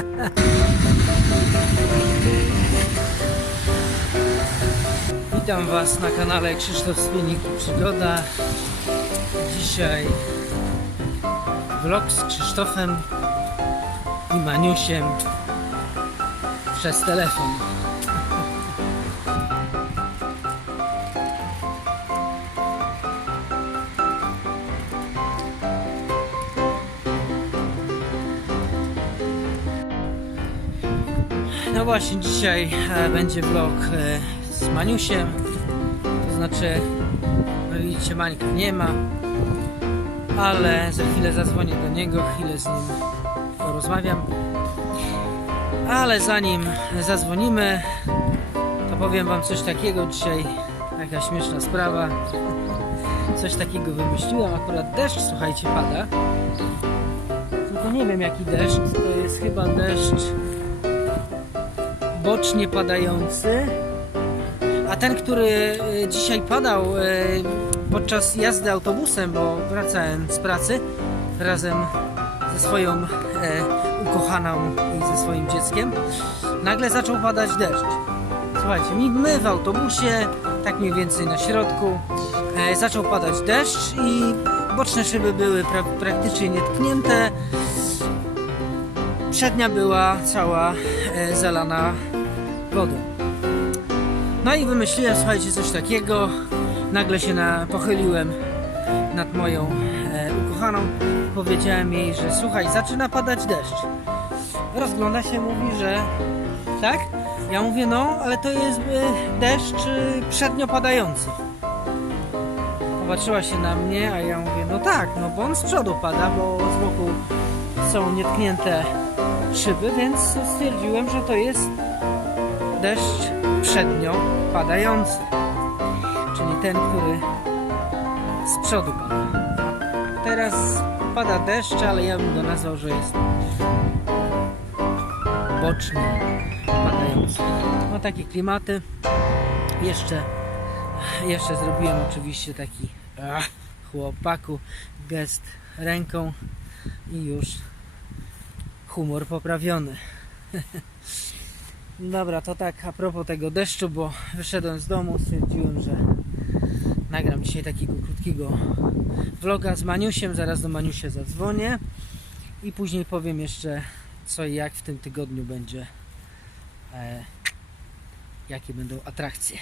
Witam Was na kanale Krzysztof Spinnik i Przygoda. Dzisiaj vlog z Krzysztofem i Maniusiem przez telefon. No właśnie, dzisiaj e, będzie vlog e, z Maniusiem. To znaczy, no widzicie, Mańka nie ma, ale za chwilę zadzwonię do niego, chwilę z nim porozmawiam. Ale zanim zadzwonimy, to powiem Wam coś takiego dzisiaj. Taka śmieszna sprawa. Coś takiego wymyśliłem. Akurat deszcz, słuchajcie, pada. Tylko nie wiem jaki deszcz. To jest chyba deszcz bocznie padający. A ten, który e, dzisiaj padał e, podczas jazdy autobusem, bo wracałem z pracy razem ze swoją e, ukochaną i ze swoim dzieckiem, nagle zaczął padać deszcz. Słuchajcie, my w autobusie, tak mniej więcej na środku, zaczął padać deszcz i boczne szyby były pra praktycznie nietknięte. Przednia była cała zalana wodą. No i wymyśliłem, słuchajcie, coś takiego. Nagle się na, pochyliłem nad moją e, ukochaną. Powiedziałem jej, że słuchaj, zaczyna padać deszcz. Rozgląda się, mówi, że tak? Ja mówię, no, ale to jest e, deszcz e, przednio padający. Popatrzyła się na mnie, a ja mówię, no tak, no bo on z przodu pada, bo z boku są nietknięte szyby, więc stwierdziłem, że to jest deszcz przednio padający. Czyli ten, który z przodu pada. Teraz pada deszcz, ale ja bym go nazwał, że jest bocznie padający. No takie klimaty. Jeszcze, jeszcze zrobiłem oczywiście taki ach, chłopaku gest ręką i już humor poprawiony. Dobra, to tak a propos tego deszczu, bo wyszedłem z domu, stwierdziłem, że nagram dzisiaj takiego krótkiego vloga z Maniusiem, zaraz do Maniusia zadzwonię i później powiem jeszcze co i jak w tym tygodniu będzie, e, jakie będą atrakcje.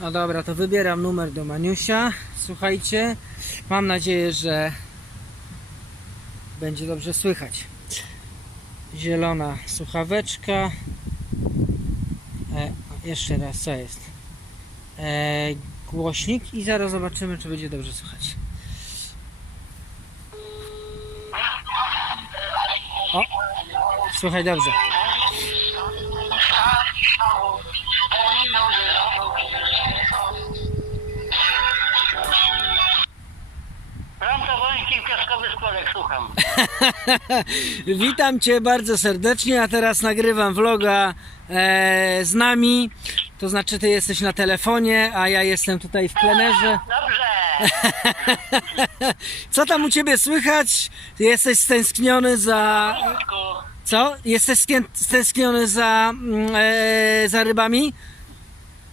No dobra, to wybieram numer do Maniusia. Słuchajcie, mam nadzieję, że będzie dobrze słychać. Zielona słuchaweczka. E, jeszcze raz, co jest? E, głośnik i zaraz zobaczymy, czy będzie dobrze słychać. O, słuchaj dobrze. Piaskowy Składek, słucham. Witam Cię bardzo serdecznie, a teraz nagrywam vloga e, z nami. To znaczy, Ty jesteś na telefonie, a ja jestem tutaj w plenerze. Dobrze. Co tam u Ciebie słychać? Jesteś stęskniony za... Co? Jesteś stęskniony za, mm, e, za rybami?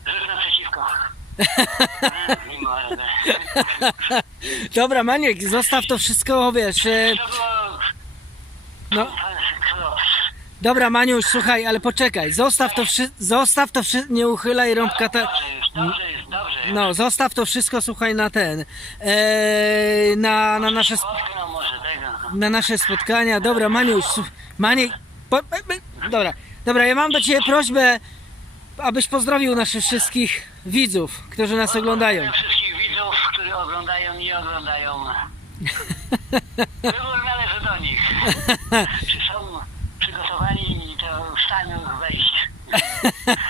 Rzecz naprzeciwko. Nie ma rady. Dobra, Maniek, zostaw to wszystko, wiesz. E, no, dobra, Maniuś, słuchaj, ale poczekaj. Zostaw to, wszy- zostaw to wszystko, nie uchylaj rąbka. Ta- no, zostaw to wszystko, słuchaj, na ten. E, na, na, nasze, na nasze spotkania. Dobra, Maniuś, słu- Maniek. Po, e, e, dobra, dobra, ja mam do Ciebie prośbę, abyś pozdrowił naszych wszystkich widzów, którzy nas oglądają. Wszystkich widzów, którzy oglądają i oglądają. Wybór należy do nich. Czy są przygotowani do stanu wejść?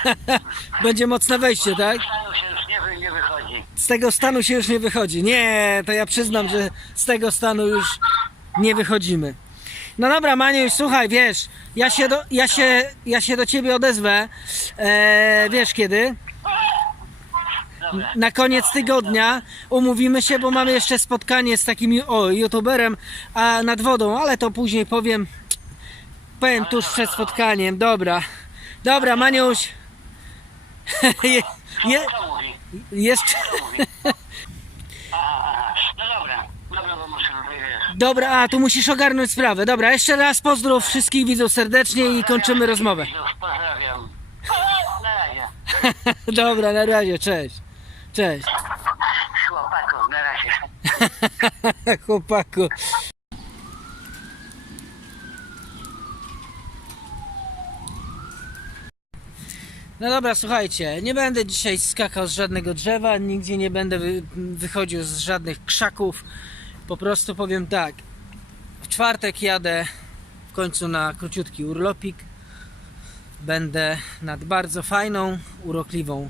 Będzie mocne wejście, tak? Stanu się już nie, wy, nie wychodzi. Z tego stanu się już nie wychodzi. Nie, to ja przyznam, że z tego stanu już nie wychodzimy. No dobra, Maniuś, słuchaj, wiesz, ja się do, ja się, ja się do ciebie odezwę. E, wiesz kiedy? Na koniec tygodnia umówimy się, bo mamy jeszcze spotkanie z takim o, youtuberem a nad wodą, ale to później powiem. Powiem tuż przed spotkaniem. Dobra. Dobra, Maniuś. Je, je, jeszcze. Co mówi? Aha, aha. No dobra, dobra, bo muszę tutaj, wiesz. Dobra, a tu musisz ogarnąć sprawę. Dobra, jeszcze raz pozdrów wszystkich widzów serdecznie i kończymy rozmowę. Pozdrawiam. Dobra, na razie, cześć. Cześć. Chłopaku, na razie. Chłopaku. No dobra, słuchajcie, nie będę dzisiaj skakał z żadnego drzewa, nigdzie nie będę wy, wychodził z żadnych krzaków. Po prostu powiem tak. W czwartek jadę w końcu na króciutki urlopik. Będę nad bardzo fajną, urokliwą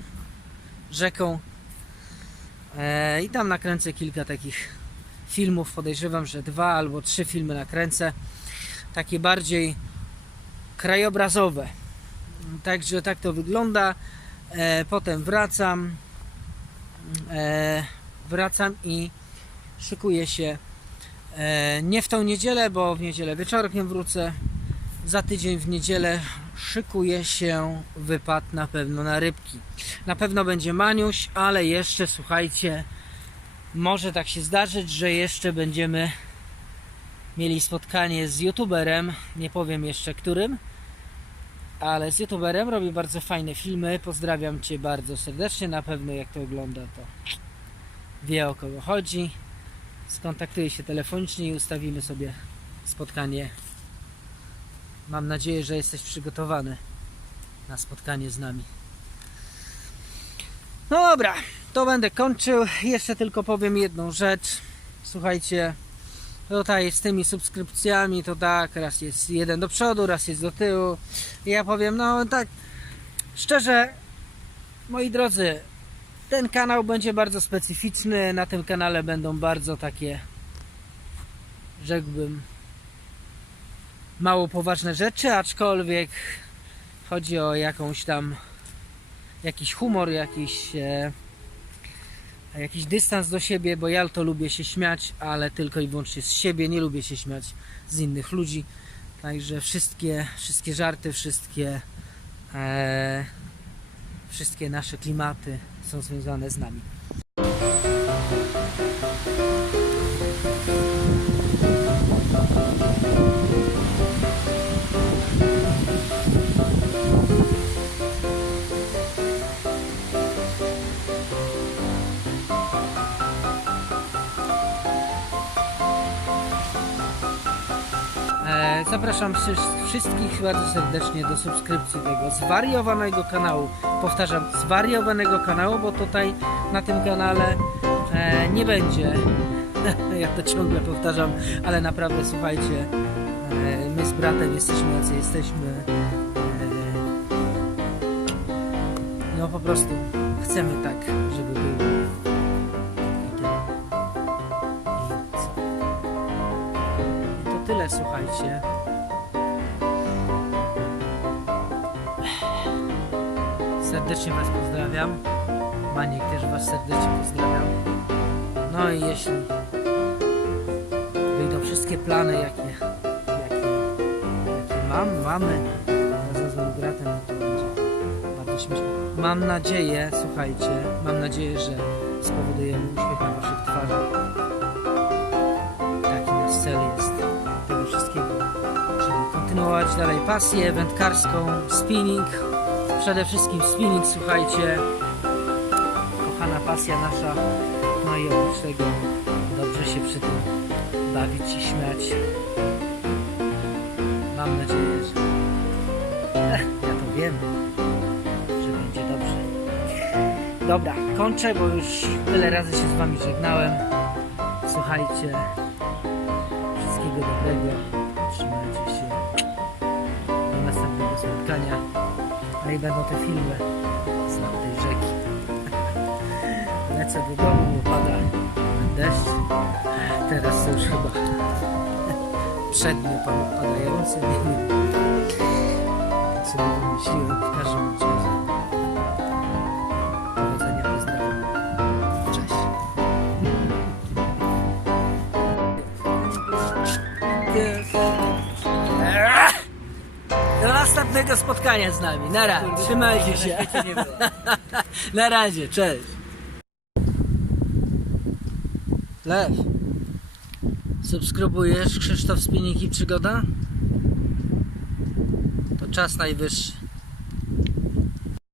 rzeką. E, I tam nakręcę kilka takich filmów. Podejrzewam, że dwa albo trzy filmy nakręcę. Takie bardziej krajobrazowe. Także tak to wygląda. E, potem wracam. E, wracam i szykuję się e, nie w tą niedzielę, bo w niedzielę wieczorkiem wrócę. Za tydzień w niedzielę szykuje się wypad na pewno na rybki. Na pewno będzie Maniuś, ale jeszcze słuchajcie, może tak się zdarzyć, że jeszcze będziemy mieli spotkanie z youtuberem, nie powiem jeszcze którym, ale z youtuberem robi bardzo fajne filmy. Pozdrawiam Cię bardzo serdecznie. Na pewno jak to ogląda, to wie o kogo chodzi. Skontaktuję się telefonicznie i ustawimy sobie spotkanie. Mam nadzieję, że jesteś przygotowany na spotkanie z nami. No dobra, to będę kończył. Jeszcze tylko powiem jedną rzecz. Słuchajcie, tutaj z tymi subskrypcjami to tak, raz jest jeden do przodu, raz jest do tyłu. I ja powiem, no tak, szczerze, moi drodzy, ten kanał będzie bardzo specyficzny. Na tym kanale będą bardzo takie, rzekłbym, mało poważne rzeczy, aczkolwiek chodzi o jakąś tam jakiś humor, jakiś e, jakiś dystans do siebie, bo ja to lubię się śmiać, ale tylko i wyłącznie z siebie, nie lubię się śmiać z innych ludzi. Także wszystkie, wszystkie żarty, wszystkie e, wszystkie nasze klimaty są związane z nami. Zapraszam wszy- wszystkich bardzo serdecznie do subskrypcji tego zwariowanego kanału. Powtarzam, zwariowanego kanału, bo tutaj na tym kanale e, nie będzie. ja to ciągle powtarzam, ale naprawdę słuchajcie, e, my z bratem jesteśmy jacy jesteśmy. E, no po prostu chcemy tak, żeby tyle, słuchajcie. Serdecznie Was pozdrawiam. Maniek też Was serdecznie pozdrawiam. No i jeśli wyjdą wszystkie plany, jakie, jakie, jakie mam, mamy razem z moim bratem, to będzie bardzo śmieszne. Mam nadzieję, słuchajcie, mam nadzieję, że spowodujemy uśmiech na Waszych twarzach. Taki nasz cel jest tego wszystkiego. Czyli kontynuować dalej pasję wędkarską, spinning. Przede wszystkim spinning, słuchajcie. Kochana pasja nasza. No i oprócz tego dobrze się przy tym bawić i śmiać. Mam nadzieję, że ja to wiem, że będzie dobrze. Dobra, kończę, bo już tyle razy się z Wami żegnałem. Słuchajcie, wszystkiego dobrego. I będą te filmy z tej rzeki. Lecę do domu, pada deszcz. Teraz to już chyba przednio pa- padający, nie. Tak sobie pomyśliłem w każdym razie. Następnego spotkania z nami. Na razie. Trzymajcie się. Na razie. Cześć. Lew. Subskrybujesz Krzysztof Spinnik i Przygoda? To czas najwyższy.